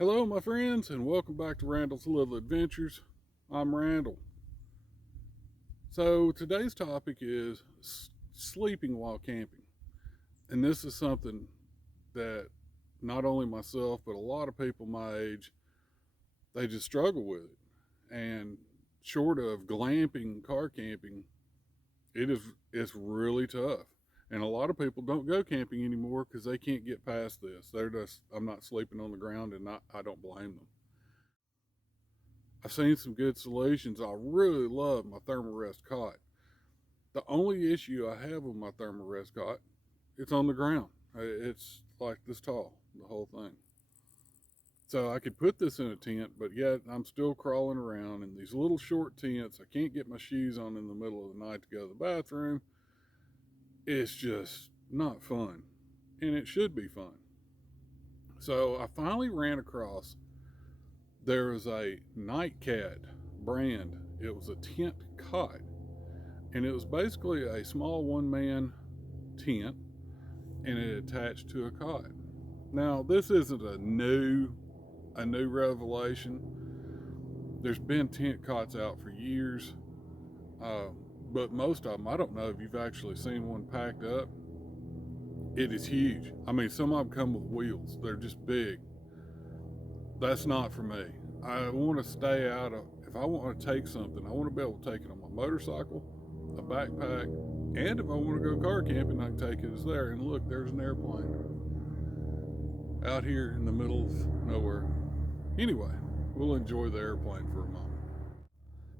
Hello, my friends, and welcome back to Randall's Little Adventures. I'm Randall. So, today's topic is sleeping while camping. And this is something that not only myself, but a lot of people my age, they just struggle with it. And short of glamping, car camping, it's really tough. And a lot of people don't go camping anymore because they can't get past this. They're just, I'm not sleeping on the ground, and I don't blame them. I've seen some good solutions. I really love my Thermarest cot. The only issue I have with my Thermarest cot, it's on the ground. It's like this tall, the whole thing. So I could put this in a tent, but yet I'm still crawling around in these little short tents. I can't get my shoes on in the middle of the night to go to the bathroom. It's just not fun. And it should be fun. So I finally ran across there was a Nightcat brand. It was a tent cot, and it was basically a small one-man tent, and it attached to a cot. Now, this isn't a new revelation. There's been tent cots out for years, uh, but most of them, I don't know if you've actually seen one packed up. It is huge. I mean, some of them come with wheels. They're just big. That's not for me. I want to stay out of. If I want to take something, I want to be able to take it on my motorcycle, a backpack, and if I want to go car camping, I can take it as there. And look, there's an airplane out here in the middle of nowhere. Anyway, we'll enjoy the airplane for a moment.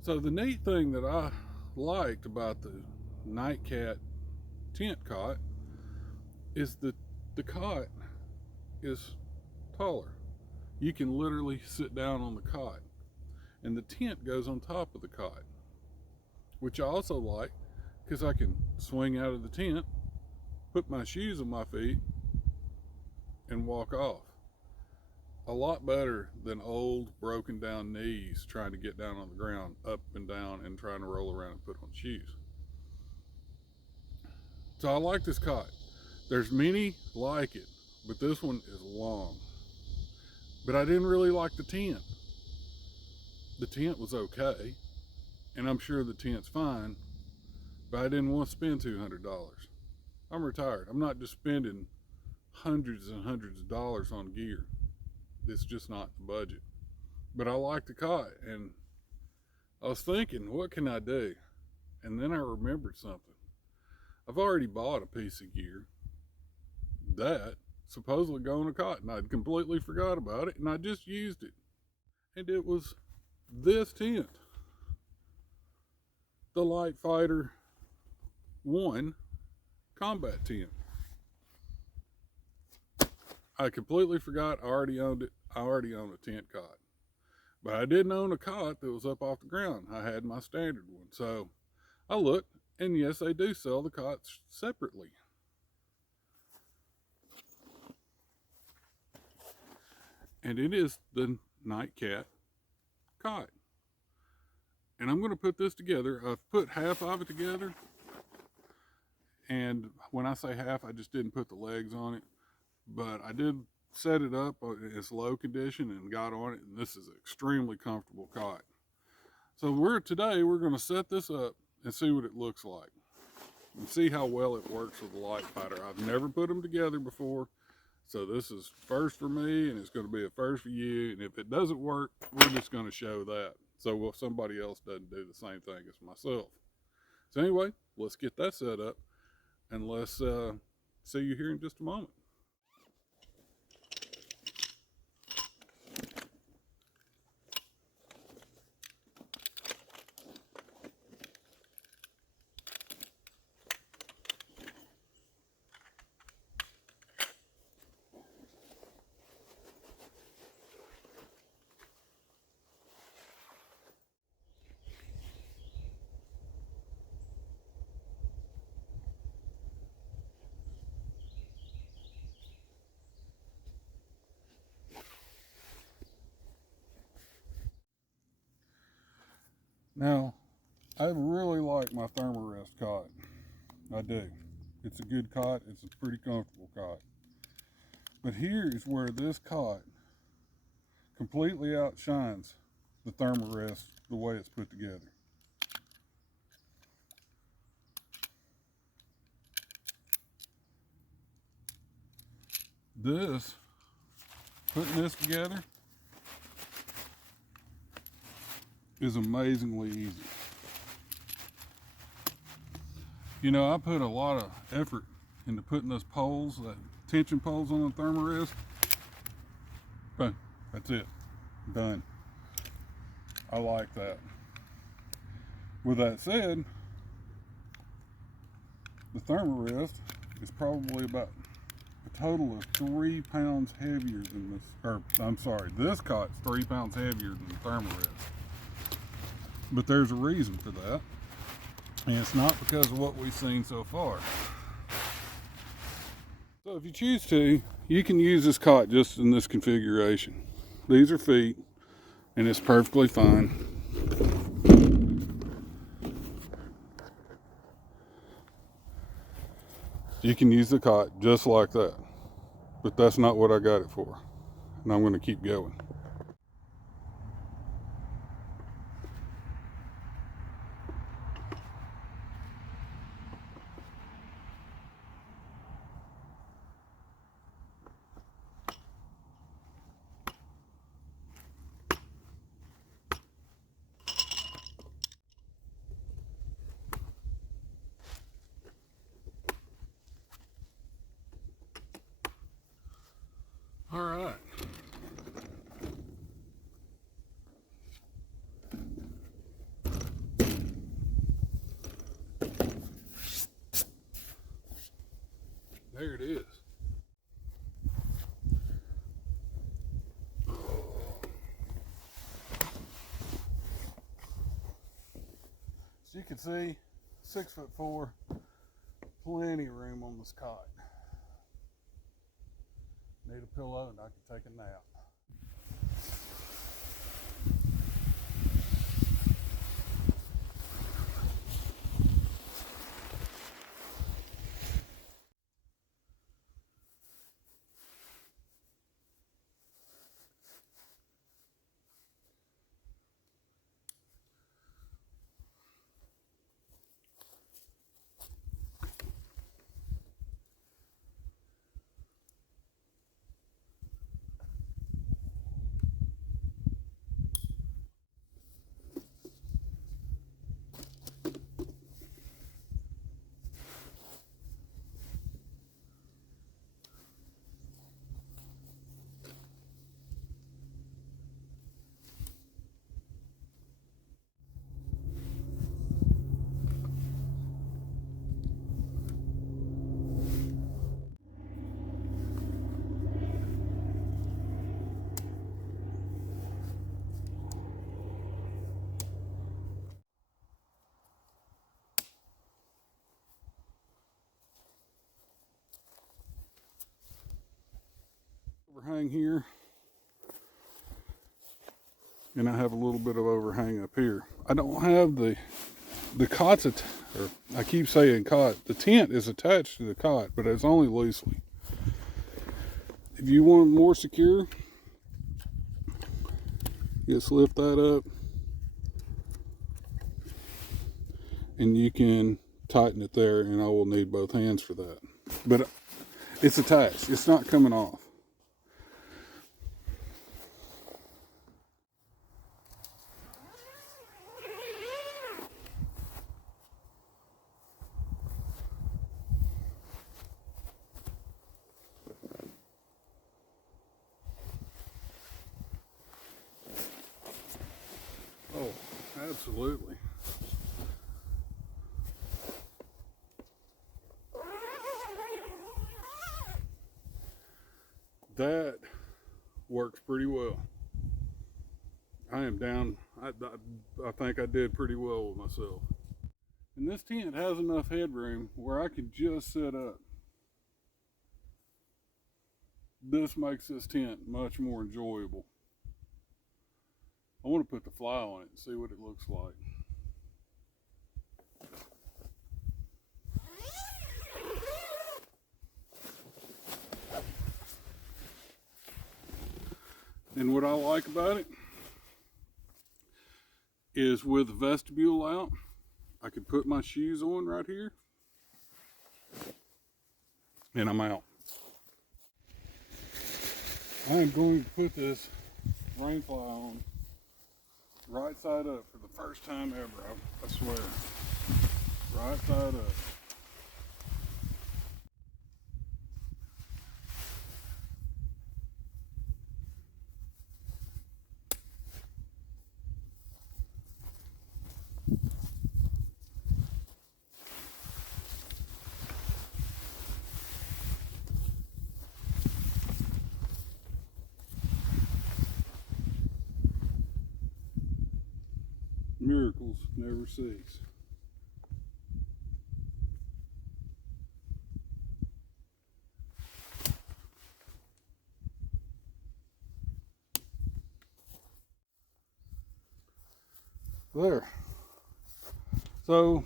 So the neat thing that I liked about the Nightcat tent cot is that the cot is taller. You can literally sit down on the cot, and the tent goes on top of the cot, which I also like because I can swing out of the tent, put my shoes on my feet, and walk off. A lot better than old broken down knees trying to get down on the ground, up and down, and trying to roll around and put on shoes. So I like this cot. There's many like it, but this one is long. But I didn't really like the tent. The tent was okay, and I'm sure the tent's fine, but I didn't want to spend $200. I'm retired. I'm not just spending hundreds and hundreds of dollars on gear. It's just not the budget. But I like the cot, and I was thinking, what can I do? And then I remembered something. I've already bought a piece of gear that supposedly go on a cot, and I'd completely forgot about it, and I just used it. And it was this tent, the Light Fighter 1 combat tent. I completely forgot I already owned it. I already owned a tent cot. But I didn't own a cot that was up off the ground. I had my standard one. So I looked, and yes, they do sell the cots separately. And it is the Nightcat cot. And I'm going to put this together. I've put half of it together. And when I say half, I just didn't put the legs on it. But I did set it up in its low condition and got on it. And this is an extremely comfortable cot. So we're going to set this up and see what it looks like. And see how well it works with the Light Fighter. I've never put them together before. So this is first for me, and it's going to be a first for you. And if it doesn't work, we're just going to show that. So if somebody else doesn't do the same thing as myself. So anyway, let's get that set up, and let's see you here in just a moment. Now, I really like my Thermarest cot. I do. It's a good cot. It's a pretty comfortable cot. But here is where this cot completely outshines the Thermarest the way it's put together. Putting this together is amazingly easy. You know, I put a lot of effort into putting those poles, that tension poles on the Thermarest. Boom, that's it, done. I like that. With that said, the Thermarest is probably about a total of 3 pounds heavier than this, or I'm sorry, this cot's 3 pounds heavier than the Thermarest. But there's a reason for that, and it's not because of what we've seen so far. So if you choose to, you can use this cot just in this configuration. These are feet, and it's perfectly fine. You can use the cot just like that, but that's not what I got it for, and I'm going to keep going. All right. There it is. As you can see, 6'4", plenty of room on this cot. Need a pillow and I can take a nap. Overhang here, and I have a little bit of overhang up here. I don't have the cot's or I keep saying cot. The tent is attached to the cot, but it's only loosely. If you want it more secure, just lift that up, and you can tighten it there, and I will need both hands for that. But it's attached. It's not coming off. Oh, absolutely. That works pretty well. I am down. I think I did pretty well with myself. And this tent has enough headroom where I could just sit up. This makes this tent much more enjoyable. I want to put the fly on it and see what it looks like. And what I like about it is with the vestibule out, I can put my shoes on right here and I'm out. I'm going to put this rainfly on right side up for the first time ever, I swear. Right side up. Miracles never cease. There. So,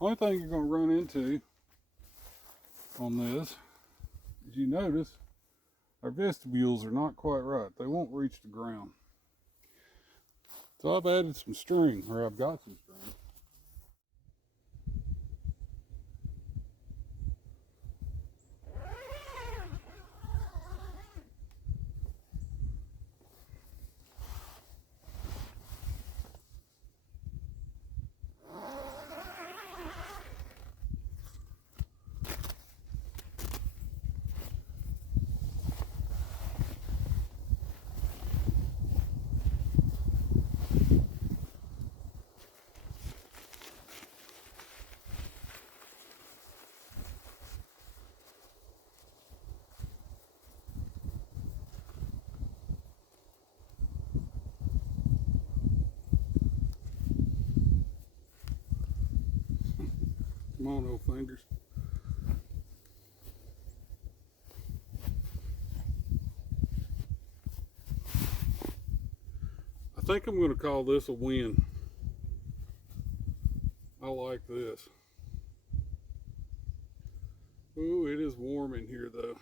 only thing you're going to run into on this is you notice our vestibules are not quite right. They won't reach the ground. So I've added some string, or I've got some string. Come on, old fingers. I think I'm going to call this a win. I like this. Ooh, it is warm in here though.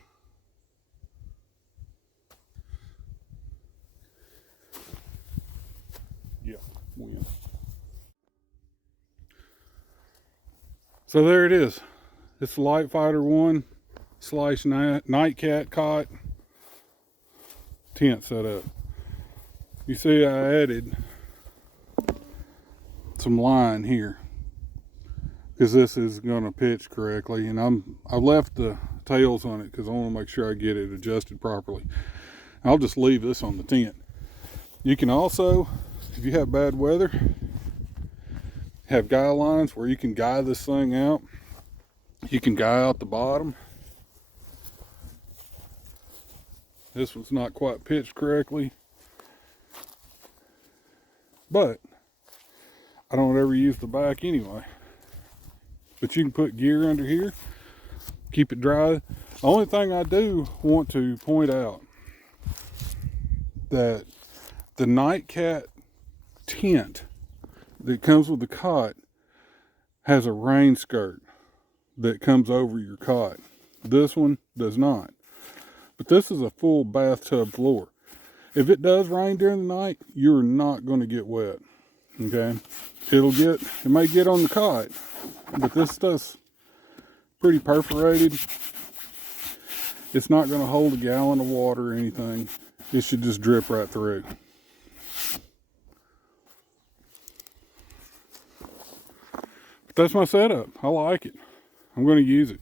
Yeah, win. So there it is. It's the Light Fighter 1 / Nightcat cot tent setup. You see I added some line here because this is going to pitch correctly, and I left the tails on it because I want to make sure I get it adjusted properly. I'll just leave this on the tent. You can also, if you have bad weather, have guy lines where you can guy this thing out. You can guy out the bottom. This one's not quite pitched correctly, but I don't ever use the back anyway. But you can put gear under here, keep it dry. The only thing I do want to point out that the Nightcat tent that comes with the cot has a rain skirt that comes over your cot. This one does not. But this is a full bathtub floor. If it does rain during the night, you're not going to get wet. Okay? It may get on the cot, but this stuff's pretty perforated. It's not going to hold a gallon of water or anything. It should just drip right through. But that's my setup. I like it. I'm going to use it.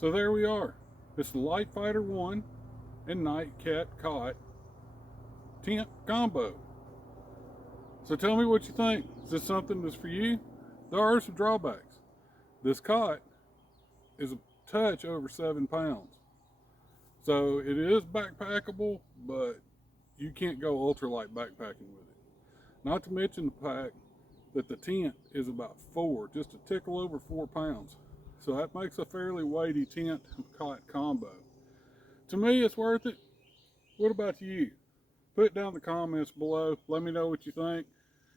So there we are. It's the Light Fighter 1 and Nightcat cot tent combo. So tell me what you think. Is this something that's for you? There are some drawbacks. This cot is a touch over 7 pounds. So it is backpackable, but you can't go ultralight backpacking with it. Not to mention the fact that the tent is about 4, just a tickle over 4 pounds. So that makes a fairly weighty tent cot combo. To me, it's worth it. What about you? Put it down in the comments below. Let me know what you think.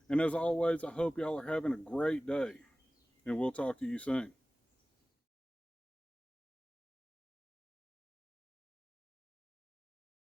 And as always, I hope y'all are having a great day. And we'll talk to you soon.